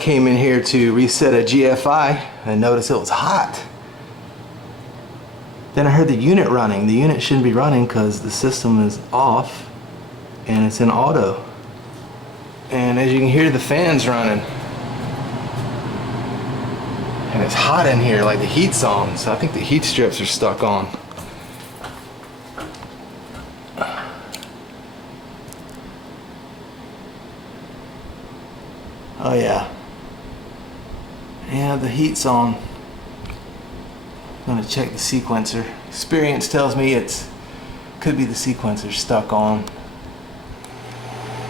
came in here to reset a GFI and noticed it was hot. Then I heard the unit running. The unit shouldn't be running because the system is off and it's in auto. And as you can hear, the fan's running. And it's hot in here, like the heat's on. So I think the heat strips are stuck on. Oh yeah. Yeah, the heat's on. I'm gonna check the sequencer. Experience tells me could be the sequencer stuck on.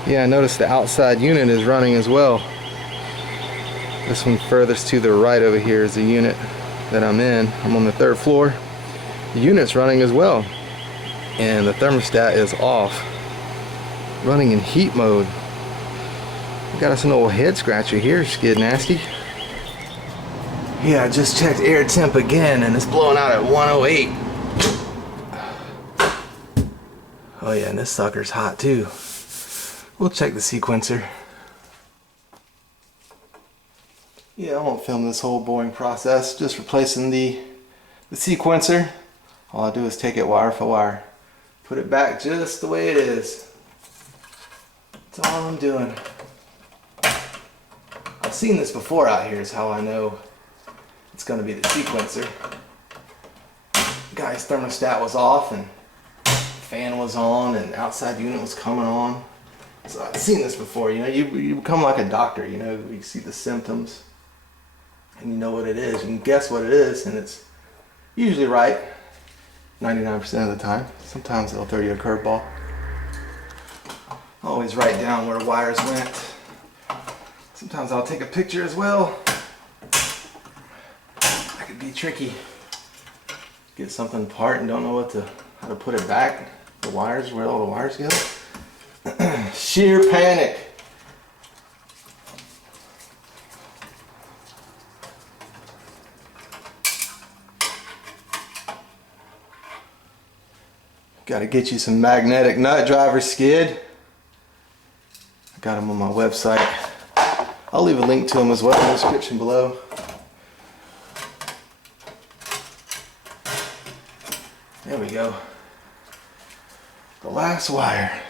Yeah, I noticed the outside unit is running as well. This one furthest to the right over here is the unit that I'm in. I'm on the 3rd floor. The unit's running as well. And the thermostat is off. Running in heat mode. Got us an old head scratcher here, Skid Nasty. Yeah, I just checked air temp again and it's blowing out at 108. Oh yeah, and this sucker's hot too. We'll check the sequencer. Yeah, I won't film this whole boring process, just replacing the sequencer. All I do is take it wire for wire. Put it back just the way it is. That's all I'm doing. I've seen this before out here, is how I know it's going to be the sequencer. The guy's thermostat was off and the fan was on and outside unit was coming on. So I've seen this before, you know, you become like a doctor, you know, you see the symptoms and you know what it is. You can guess what it is and it's usually right 99% of the time. Sometimes they'll throw you a curveball. Always write down where wires went. Sometimes I'll take a picture as well. That could be tricky. Get something apart and don't know how to put it back. The wires, where all the wires go. Sheer panic. Got to get you some magnetic nut drivers, Skid. I got them on my website. I'll leave a link to them as well in the description below. There we go. The last wire.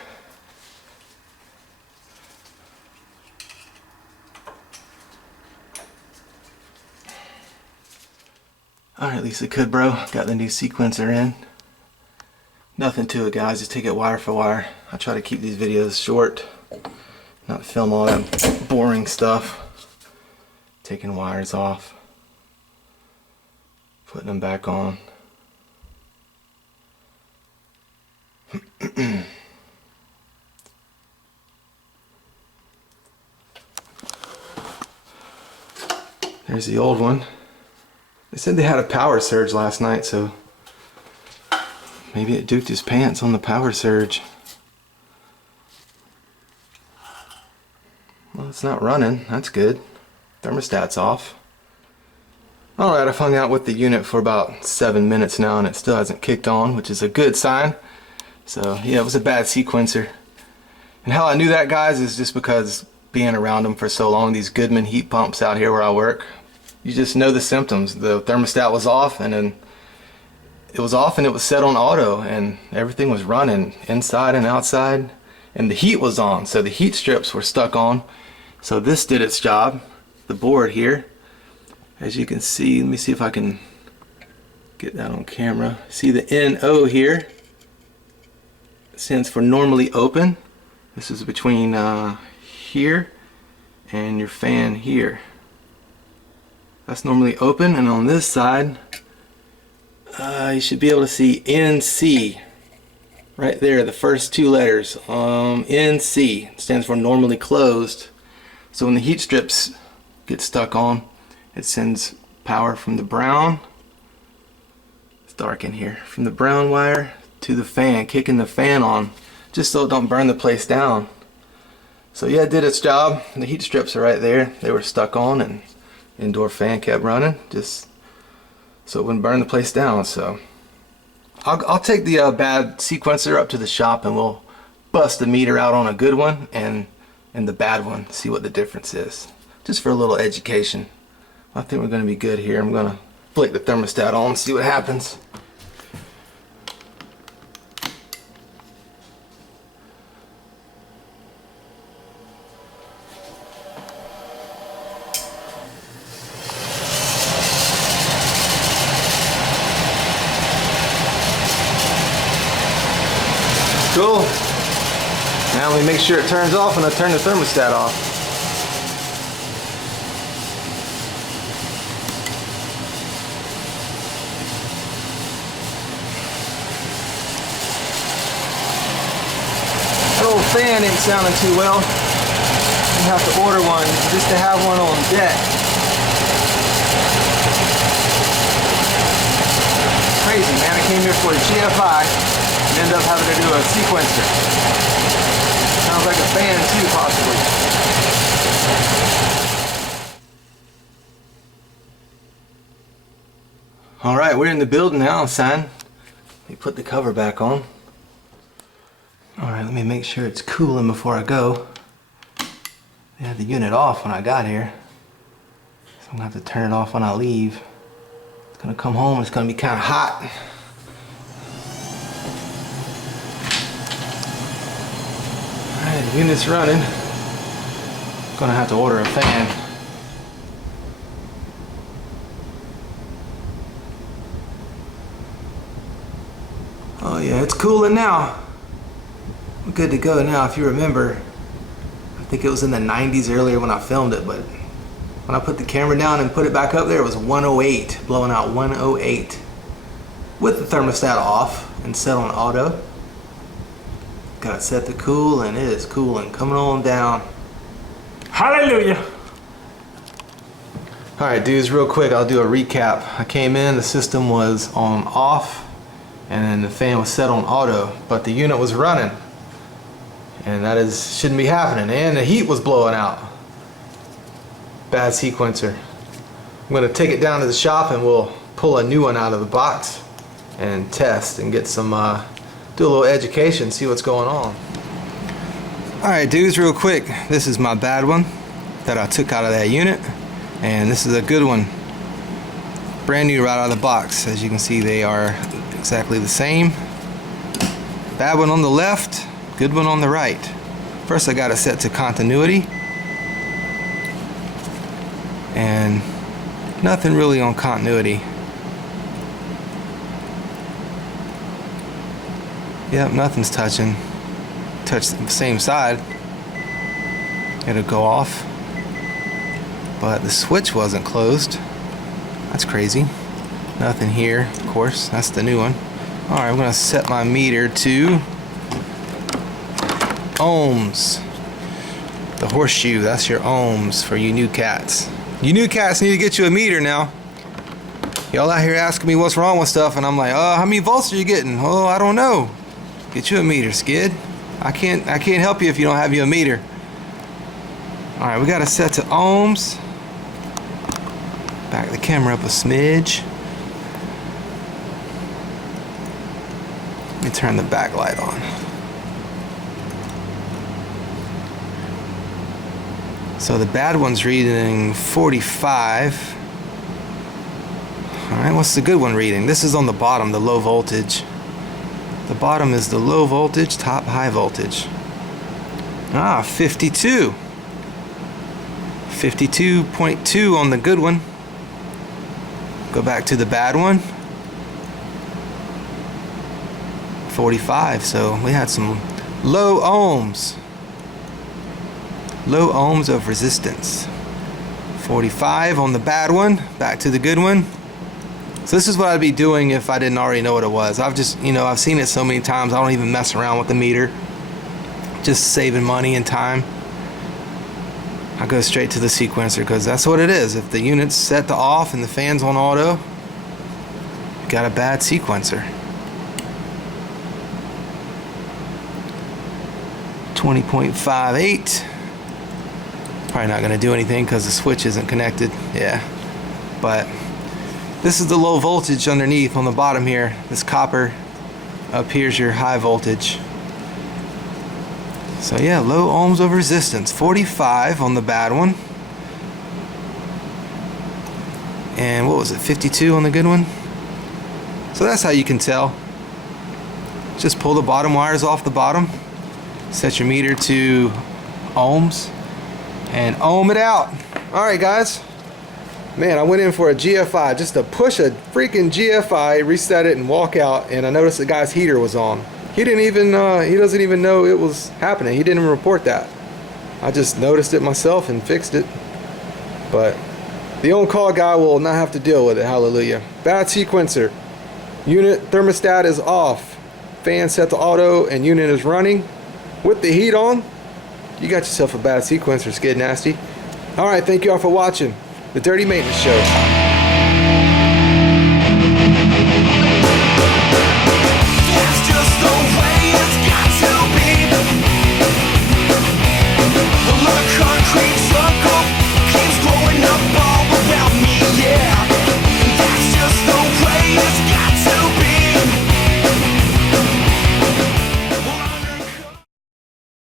Alright, Lisa could, bro. Got the new sequencer in. Nothing to it, guys. Just take it wire for wire. I try to keep these videos short. Not film all that boring stuff. Taking wires off. Putting them back on. There's the old one. They said they had a power surge last night, so maybe it duked his pants on the power surge. Well, it's not running. That's good. Thermostat's off. Alright, I've hung out with the unit for about 7 minutes now and it still hasn't kicked on, which is a good sign. So yeah, it was a bad sequencer. And how I knew that, guys, is just because being around them for so long, these Goodman heat pumps out here where I work, you just know the symptoms. The thermostat was off and then it was off and it was set on auto and everything was running inside and outside and the heat was on, so the heat strips were stuck on. So this did its job. The board here, as you can see, let me see if I can get that on camera. See the NO here? It stands for normally open. This is between here and your fan here. That's normally open, and on this side you should be able to see NC right there, the first 2 letters. NC stands for normally closed. So when the heat strips get stuck on, it sends power from the brown, it's dark in here, from the brown wire to the fan, kicking the fan on just so it don't burn the place down. So yeah, it did its job. The heat strips are right there. They were stuck on and indoor fan kept running just so it wouldn't burn the place down. So I'll take the bad sequencer up to the shop and we'll bust the meter out on a good one and the bad one, see what the difference is. just for a little education. I think we're going to be good here. I'm going to flick the thermostat on and see what happens. Cool. Now let me make sure it turns off when I turn the thermostat off. That old fan ain't sounding too well. You have to order one just to have one on deck. Crazy, man. I came here for a GFI. End up having to do a sequencer. Sounds like a fan too, possibly. Alright, we're in the building now, son. Let me put the cover back on. Alright, let me make sure it's cooling before I go. They had the unit off when I got here, so I'm gonna have to turn it off when I leave. It's gonna come home and it's gonna be kinda hot. The unit's running. Gonna have to order a fan. Oh yeah, it's cooling now. We're good to go now. If you remember, I think it was in the 90s earlier when I filmed it, but when I put the camera down and put it back up there, it was 108, blowing out 108 with the thermostat off and set on auto. Got it set to cool, and it is cooling, coming on down. Hallelujah! Alright dudes, real quick, I'll do a recap. I came in, the system was on off, and then the fan was set on auto, but the unit was running. And that shouldn't be happening, and the heat was blowing out. Bad sequencer. I'm going to take it down to the shop and we'll pull a new one out of the box and test and get some do a little education, see what's going on. Alright dudes, real quick, this is my bad one that I took out of that unit, and this is a good one, brand new right out of the box. As you can see, they are exactly the same. Bad one on the left, good one on the right. First I got it set to continuity, and nothing really on continuity. Yep, nothing's touching. Touch the same side, it'll go off. But the switch wasn't closed. That's crazy. Nothing here, of course. That's the new one. Alright, I'm gonna set my meter to ohms. The horseshoe, that's your ohms for you new cats. You new cats need to get you a meter now. Y'all out here asking me what's wrong with stuff, and I'm like, oh, how many volts are you getting? Oh, I don't know. Get you a meter, Skid. I can't help you if you don't have you a meter. Alright, we got it set to ohms. Back the camera up a smidge. Let me turn the backlight on. So the bad one's reading 45. Alright, what's the good one reading? This is on the bottom, the low voltage. The bottom is the low voltage, top high voltage. 52. 52.2 on the good one. Go back to the bad one. 45, so we had some low ohms. Low ohms of resistance. 45 on the bad one, back to the good one. So this is what I'd be doing if I didn't already know what it was. I've just, I've seen it so many times, I don't even mess around with the meter. Just saving money and time. I go straight to the sequencer because that's what it is. If the unit's set to off and the fan's on auto, you got a bad sequencer. 20.58. Probably not going to do anything because the switch isn't connected. Yeah. But this is the low voltage underneath on the bottom here. This copper. Up here's your high voltage. So yeah, low ohms of resistance. 45 on the bad one. And what was it, 52 on the good one? So that's how you can tell. Just pull the bottom wires off the bottom, set your meter to ohms, and ohm it out. Alright guys, man, I went in for a GFI just to push a freaking GFI, reset it and walk out, and I noticed the guy's heater was on. He didn't even he doesn't even know it was happening. He didn't even report that. I just noticed it myself and fixed it. But the on-call guy will not have to deal with it. Hallelujah. Bad sequencer. Unit thermostat is off. Fan set to auto and unit is running with the heat on. You got yourself a bad sequencer, Skid Nasty. Alright, thank you all for watching the Dirty Maintenance Show.